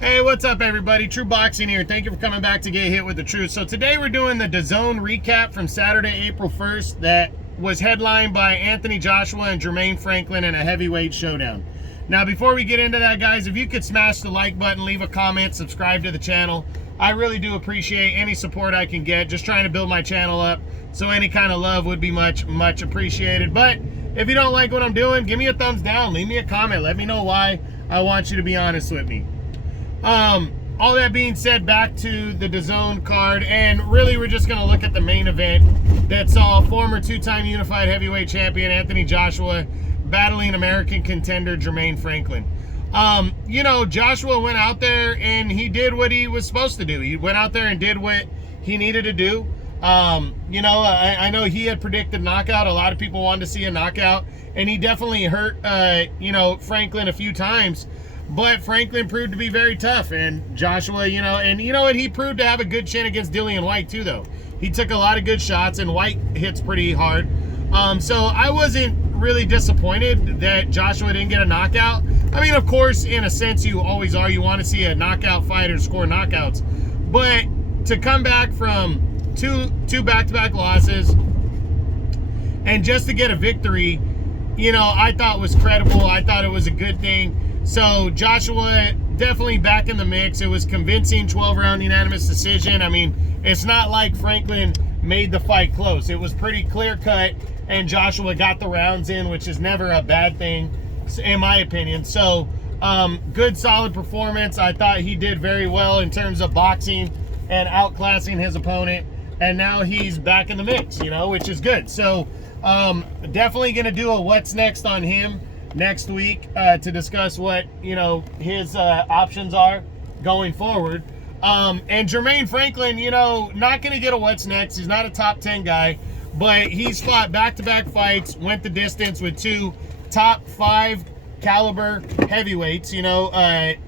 Hey, what's up everybody? True Boxing here. Thank you for coming back to Get Hit with the Truth. So today we're doing the DAZN recap from Saturday, April 1st that was headlined by Anthony Joshua and Jermaine Franklin in a heavyweight showdown. Now, before we get into that, guys, if you could smash the like button, leave a comment, subscribe to the channel. I really do appreciate any support I can get. Just trying to build my channel up, so any kind of love would be much appreciated. But if you don't like what I'm doing, give me a thumbs down, leave me a comment, let me know why. I want you to be honest with me. All that being said, back to the DAZN card, and really we're just going to look at the main event that saw former two-time unified heavyweight champion Anthony Joshua battling American contender Jermaine Franklin. You know, Joshua went out there and he did what he was supposed to do. He went out there and did what he needed to do. You know, I know he had predicted knockout. A lot of people wanted to see a knockout, and he definitely hurt, you know, Franklin a few times. But Franklin proved to be very tough, and Joshua, you know, and you know what, he proved to have a good chin against Dillian Whyte too, though. He took a lot of good shots, and Whyte hits pretty hard. So I wasn't really disappointed that Joshua didn't get a knockout. I mean, of course, in a sense, you always are. You want to see a knockout fighter score knockouts. But to come back from two back-to-back losses and just to get a victory, you know, I thought was credible. I thought it was a good thing. So Joshua definitely back in the mix. It was convincing 12-round unanimous decision. I mean, it's not like Franklin made the fight close. It was pretty clear-cut, and Joshua got the rounds in, which is never a bad thing, in my opinion. So, good, solid performance. I thought he did very well in terms of boxing and outclassing his opponent, and now he's back in the mix, you know, which is good. So, definitely going to do a what's next on him next week to discuss what, you know, his options are going forward. And Jermaine Franklin, you know, not going to get a what's next. He's not a top 10 guy, but he's fought back-to-back fights, went the distance with two top 5 caliber heavyweights. You know,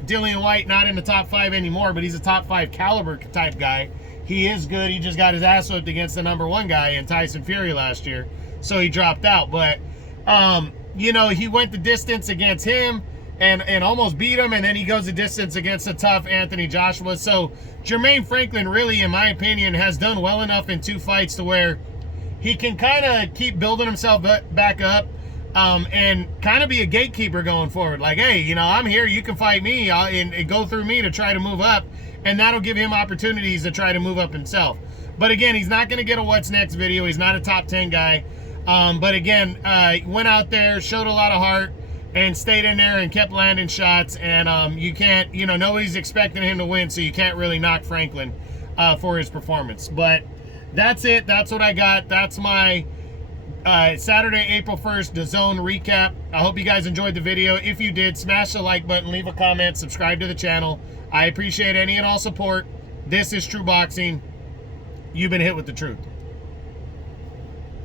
Dillian Whyte not in the top 5 anymore, but he's a top 5 caliber type guy. He is good. He just got his ass whipped against the #1 guy in Tyson Fury last year, so he dropped out. But you know, he went the distance against him and almost beat him, and then he goes the distance against a tough Anthony Joshua. So Jermaine Franklin really, in my opinion, has done well enough in 2 fights to where he can kind of keep building himself back up and kind of be a gatekeeper going forward. Like, hey, you know, I'm here, you can fight me and go through me to try to move up, and that'll give him opportunities to try to move up himself. But again, he's not going to get a what's next video. He's not a top 10 guy. But again, went out there, showed a lot of heart, and stayed in there and kept landing shots. And you can't, you know, nobody's expecting him to win, so you can't really knock Franklin for his performance. But that's it. That's what I got. That's my Saturday, April 1st DAZN recap. I hope you guys enjoyed the video. If you did, smash the like button, leave a comment, subscribe to the channel. I appreciate any and all support. This is True Boxing. You've been hit with the truth.